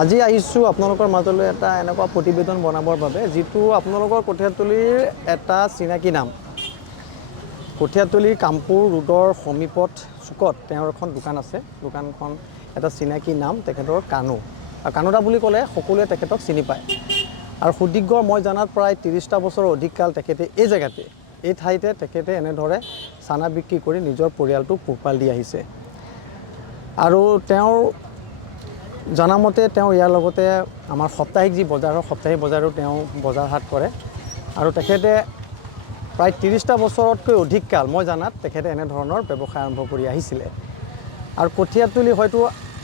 আজি আহিছোঁ আপোনালোকৰ মাজলৈ এটা এনেকুৱা প্ৰতিবেদন বনাবৰ বাবে যিটো আপোনালোকৰ কঠীয়াতলীৰ এটা চিনাকি নাম। কঠীয়াতলীৰ কামপুৰ ৰোডৰ সমীপত চুকত তেওঁৰ এখন দোকান আছে। দোকানখন এটা চিনাকি নাম তেখেতৰ কানু। আৰু কানুদা বুলি ক'লে সকলোৱে তেখেতক চিনি পায়। আৰু সুদীৰ্ঘ মই জনাত প্ৰায় 30টা বছৰৰ অধিক কাল তেখেতে এই জেগাতে এই ঠাইতে তেখেতে এনেদৰে চানা বিক্ৰী কৰি নিজৰ পৰিয়ালটোক পোহপাল দি আহিছে। আৰু তেওঁৰ জনামতে তেওঁ ইয়াৰ লগতে আমাৰ সাপ্তাহিক যি বজাৰৰ সাপ্তাহিক বজাৰো তেওঁ বজাৰ হাট কৰে। আৰু তেখেতে প্ৰায় 30টা বছৰতকৈ অধিক কাল মই জানাত তেখেতে এনেধৰণৰ ব্যৱসায় আৰম্ভ কৰি আহিছিলে। আৰু কঠীয়াতলী হয়তো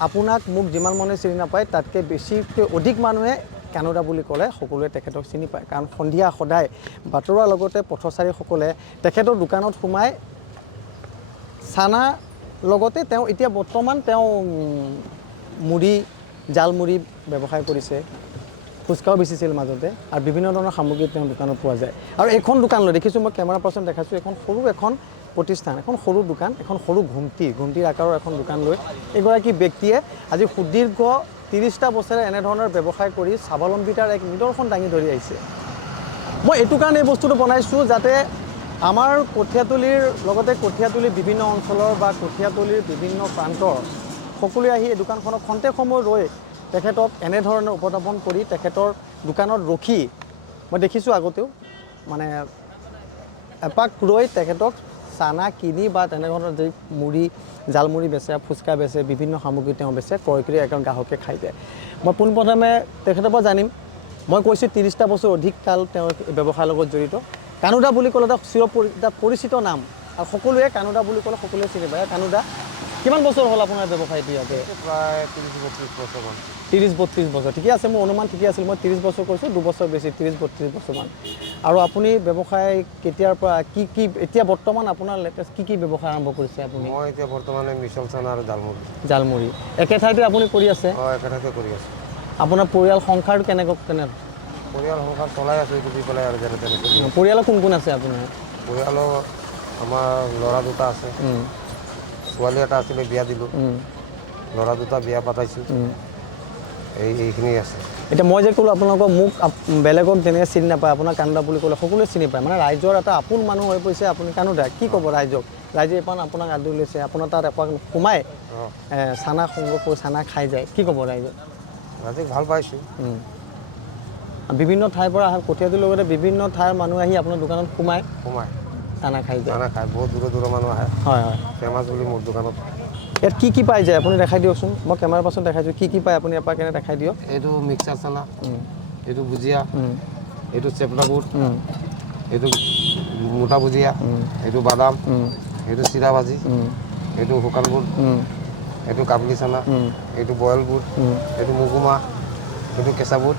আপোনাক মোক যিমান মানুহে চিনি নাপায় তাতকৈ বেছিকৈ অধিক মানুহে কানুদা বুলি ক'লে সকলোৱে তেখেতক চিনি পায়। কাৰণ সন্ধিয়া সদায় বাটৰুৱাৰ লগতে পথচাৰীসকলে তেখেতৰ দোকানত সোমাই চানা লগতে তেওঁ এতিয়া বৰ্তমান তেওঁ মুড়ি জালমুড়ি ব্যৱসায় কৰিছে, ফুচকাও বেচিছিল মাজতে, আৰু বিভিন্ন ধৰণৰ সামগ্ৰী তেওঁৰ দোকানত পোৱা যায়। আৰু এইখন দোকানলৈ দেখিছোঁ মই কেমেৰা পাৰ্চন দেখাইছোঁ, এখন সৰু এখন প্ৰতিষ্ঠান, এখন সৰু দোকান, এখন সৰু ঘুমটিৰ আকাৰৰ এখন দোকান লৈ এগৰাকী ব্যক্তিয়ে আজি সুদীৰ্ঘ 30টা বছৰে এনেধৰণৰ ব্যৱসায় কৰি স্বাৱলম্বিতাৰ এক নিদৰ্শন দাঙি ধৰি আহিছে। মই এইটো কাৰণে এই বস্তুটো বনাইছোঁ যাতে আমাৰ কঠীয়াতলীৰ লগতে কঠীয়াতলীৰ বিভিন্ন অঞ্চলৰ বা কঠীয়াতলীৰ বিভিন্ন প্ৰান্তৰ সকলোৱে আহি এই দোকানখনত খন্তেক সময় ৰৈ তেখেতক এনেধৰণে উপস্থাপন কৰি তেখেতৰ দোকানত ৰখি মই দেখিছোঁ আগতেও মানে এপাক ৰৈ তেখেতক চানা কিনি বা তেনেধৰণৰ যি মুড়ি জালমুড়ি বেচে, ফুচকা বেচে, বিভিন্ন সামগ্ৰী তেওঁ বেচে, ক্ৰয় কৰি এজন গ্ৰাহকে খাই যায়। মই পোনপ্ৰথমে তেখেতৰ পৰা জানিম। মই কৈছোঁ 30টা বছৰ অধিক কাল তেওঁ ব্যৱসায়ৰ লগত জড়িত। কানুদা বুলি ক'লে এটা পৰিচিত নাম, আৰু সকলোৱে কানুদা বুলি ক'লে সকলোৱে চিনি পায়। কানুদা কিমান বছৰ হ'ল আপোনাৰ ব্যৱসায়টো ইয়াতে? প্ৰায় 30-32 বছৰমান। 30-32 বছৰ, ঠিকে আছে, মোৰ অনুমান ঠিকে আছিল। মই 30 বছৰ কৈছোঁ, 2 বছৰ বেছি, 30-32 বছৰমান। আৰু আপুনি ব্যৱসায় কেতিয়াৰ পৰা কি এতিয়া বৰ্তমান আপোনাৰ লেটেষ্ট কি ব্যৱসায় আৰম্ভ কৰিছে আপুনি? মই এতিয়া বৰ্তমানে মিছল চানা আৰু জালমুড়ি একে ঠাইতে আপুনি কৰি আছে? একে ঠাইতে কৰি আছোঁ। আপোনাৰ পৰিয়াল সংসাৰ কেনে? পৰিয়াল সংসাৰ চলাই আছোঁ, এইটো দি পেলাই আৰু যেনে তেনে চলি আছে। পৰিয়ালৰ কোন আছে আপোনাৰ? পৰিয়ালৰ আমাৰ ল'ৰা দুটা আছে, ছোৱালী এটা আছিলে, বিয়া দিলোঁ। ল'ৰা দুটা বিয়া পাতাইছোঁ, এইখিনি আছে। এতিয়া মই যে ক'লোঁ আপোনালোকক, মোক বেলেগক যেনেকৈ চিনি নাপায়, আপোনাৰ কানুদা বুলি ক'লে সকলোৱে চিনি পায়। মানে ৰাইজৰ এটা আপোন মানুহ হৈ পৰিছে আপুনি কানুদা। কি ক'ব ৰাইজক? ৰাইজে এপান আপোনাক আদৰি লৈছে, আপোনাৰ তাত এপাক সোমাই চানা সংগ্ৰহ কৰি চানা খাই যায়, কি ক'ব ৰাইজক? ৰাইজক ভাল পাইছোঁ। বিভিন্ন ঠাইৰ পৰা কঠীয়াতলীৰ লগতে বিভিন্ন ঠাইৰ মানুহ আহি আপোনাৰ দোকানত সোমাই চানা খাই যায়। চানা খাই বহুত দূৰৰ মানুহ আহে। হয়। ফেমাছ বুলি মোৰ দোকানত। ইয়াত কি পাই যায় আপুনি দেখাই দিয়কচোন। মই কেমেৰা পাৰ্চন দেখাইছোঁ, কি পায় আপুনি এপাক কেনে দেখাই দিয়ক। এইটো মিক্সাৰ চানা, এইটো ভুজিয়া, এইটো চেপলা বুট, এইটো মোটা ভুজিয়া, এইটো বাদাম, এইটো চিৰা ভাজি, এইটো শুকান বুট, এইটো কাবলি চানা, এইটো বইল বুট, এইটো মগুমাহ, এইটো কেঁচা বুট,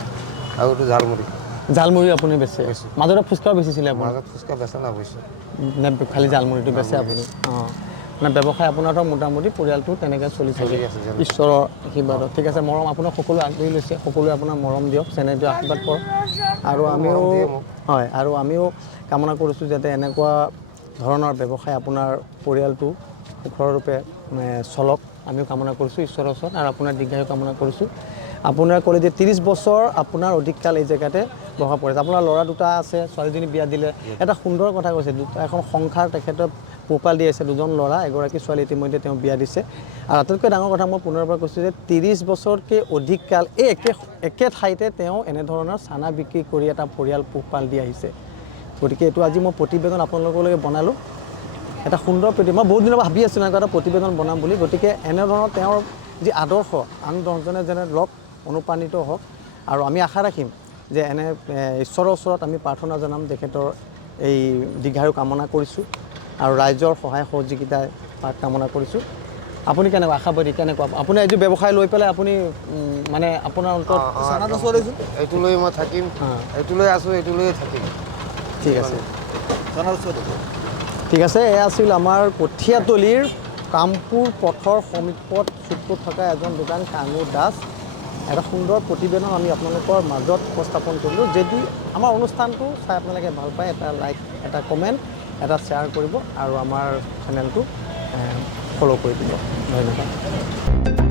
আৰু এইটো জালমুড়ি আপুনি বেচে? মাজতে ফুচকাও বেচিছিলে আপুনি? মাজত ফুচকা বেচা নাবৈছোঁ, খালি জালমুড়িটো বেচে আপুনি? মানে ব্যৱসায় আপোনাৰ মোটামুটি পৰিয়ালটো তেনেকৈ চলি থাকে ঈশ্বৰৰ আশীৰ্বাদত। ঠিক আছে, মৰম আপোনাক সকলোৱে আদৰি লৈছে, সকলোৱে আপোনাৰ মৰম দিয়ক, চেনেহটো আশীৰ্বাদ কৰক। আৰু আমিও কামনা কৰিছোঁ যাতে এনেকুৱা ধৰণৰ ব্যৱসায় আপোনাৰ পৰিয়ালটো সুখৰৰূপে চলক, আমিও কামনা কৰিছোঁ ঈশ্বৰৰ ওচৰত। আৰু আপোনাৰ দীৰ্ঘায়ু কামনা কৰিছোঁ। আপোনাৰ ক'লে যে 30 বছৰ আপোনাৰ অধিক কাল এই জেগাতে বহা পৰিছে। আপোনাৰ ল'ৰা দুটা আছে, ছোৱালীজনী বিয়া দিলে, এটা সুন্দৰ কথা কৈছে। এখন সংসাৰ তেখেতে পোহপাল দি আছে, 2জন ল'ৰা, এগৰাকী ছোৱালী ইতিমধ্যে তেওঁ বিয়া দিছে। আৰু আটাইতকৈ ডাঙৰ কথা মই পুনৰবাৰ কৈছোঁ যে 30 বছৰতকৈ অধিক কাল এই একে ঠাইতে তেওঁ এনেধৰণৰ চানা বিক্ৰী কৰি এটা পৰিয়াল পোহপাল দি আহিছে। গতিকে এইটো আজি মই প্ৰতিবেদন আপোনালোকলৈকে বনালোঁ। এটা সুন্দৰ মই বহুত দিনৰ পৰা ভাবি আছিলোঁ এনেকুৱা এটা প্ৰতিবেদন বনাম বুলি। গতিকে এনেধৰণৰ তেওঁৰ যি আদৰ্শ আন 10জনে যেনে লগ অনুপ্ৰাণিত হওক। আৰু আমি আশা ৰাখিম যে ঈশ্বৰৰ ওচৰত আমি প্ৰাৰ্থনা জনাম, তেখেতৰ এই দীৰ্ঘায়ু কামনা কৰিছোঁ, আৰু ৰাইজৰ সহায় সহযোগিতাই কামনা কৰিছোঁ। আপুনি কেনেকুৱা আশাবাদী? কেনেকুৱা আপুনি এইটো ব্যৱসায় লৈ পেলাই আপুনি মানে আপোনাৰ অন্তত এইটো লৈ মই থাকিম, এইটো লৈ আছোঁ, এইটো লৈয়ে থাকিম। ঠিক আছে, ঠিক আছে। এয়া আছিল আমাৰ কঠীয়াতলীৰ কামপুৰ পথৰ সমীপত চুকটোত থকা এজন দোকান কানু দাস। এটা সুন্দৰ প্ৰতিবেদন আমি আপোনালোকৰ মাজত উপস্থাপন কৰিলোঁ। যদি আমাৰ অনুষ্ঠানটো চাই আপোনালোকে ভাল পায়, এটা লাইক, এটা কমেণ্ট, এটা শ্বেয়াৰ কৰিব, আৰু আমাৰ চেনেলটো ফ'ল' কৰি দিব। ধন্যবাদ।